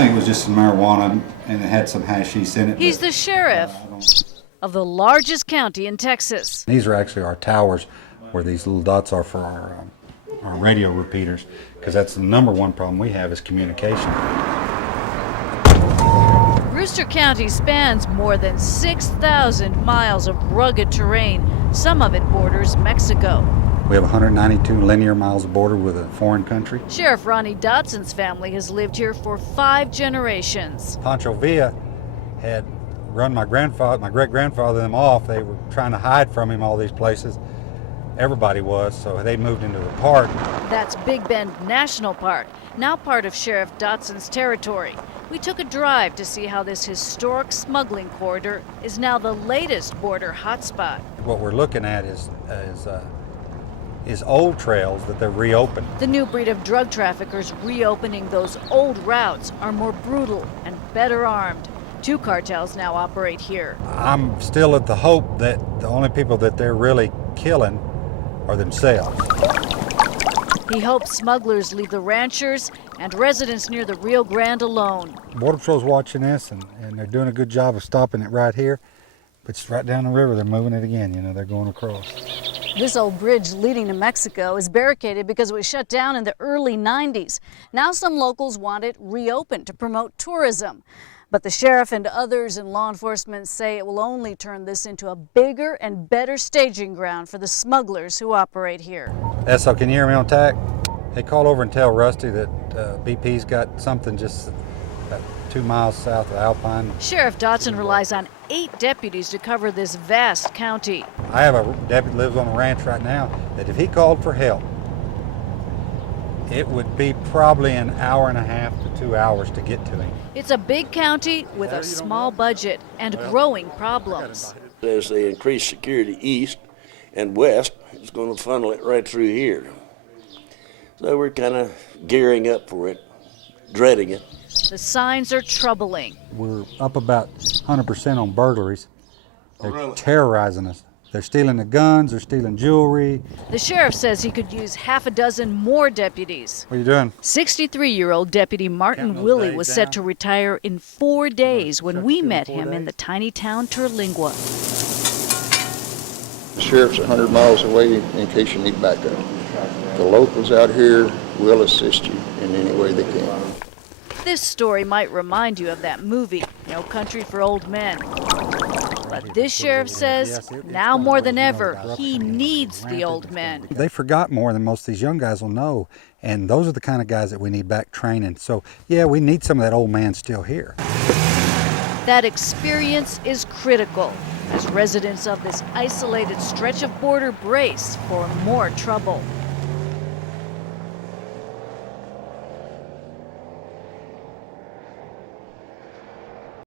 think it was just some marijuana and it had some hashish in it. He's the sheriff of the largest county in Texas. These are actually our towers where these little dots are for our radio repeaters, because that's the number one problem we have is communication. Brewster County spans more than 6,000 miles of rugged terrain. Some of it borders Mexico. We have 192 linear miles of border with a foreign country. Sheriff Ronny Dotson's family has lived here for 5 generations. Pancho Villa had run my great-grandfather them off. They were trying to hide from him all these places. Everybody was, so they moved into the park. That's Big Bend National Park, now part of Sheriff Dotson's territory. We took a drive to see how this historic smuggling corridor is now the latest border hotspot. What we're looking at is old trails that they've reopened. The new breed of drug traffickers reopening those old routes are more brutal and better armed. 2 cartels now operate here. I'm still at the hope that the only people that they're really killing are themselves. He hopes smugglers leave the ranchers and residents near the Rio Grande alone. Border Patrol's watching this, and they're doing a good job of stopping it right here. But it's right down the river. They're moving it again. You know, they're going across. This old bridge leading to Mexico is barricaded because it was shut down in the early 90s. Now some locals want it reopened to promote tourism. But the sheriff and others in law enforcement say it will only turn this into a bigger and better staging ground for the smugglers who operate here. So can you hear me on TAC? Hey, call over and tell Rusty that BP's got something just about 2 miles south of Alpine. Sheriff Dotson relies on 8 deputies to cover this vast county. I have a deputy that lives on the ranch right now that if he called for help, it would be probably an hour and a half to 2 hours to get to him. It's a big county with a small budget and growing problems. As they increase security east and west, it's going to funnel it right through here. So we're kind of gearing up for it, dreading it. The signs are troubling. We're up about 100% on burglaries. They're terrorizing us. They're stealing the guns, they're stealing jewelry. The sheriff says he could use half a dozen more deputies. What are you doing? 63-year-old Deputy Martin Willie was set to retire in 4 days when we met him in the tiny town Terlingua. The sheriff's 100 miles away in case you need backup. The locals out here will assist you in any way they can. This story might remind you of that movie, No Country for Old Men. But this sheriff says now more than ever, he needs the old men. They forgot more than most of these young guys will know, and those are the kind of guys that we need back training. So, yeah, we need some of that old man still here. That experience is critical as residents of this isolated stretch of border brace for more trouble.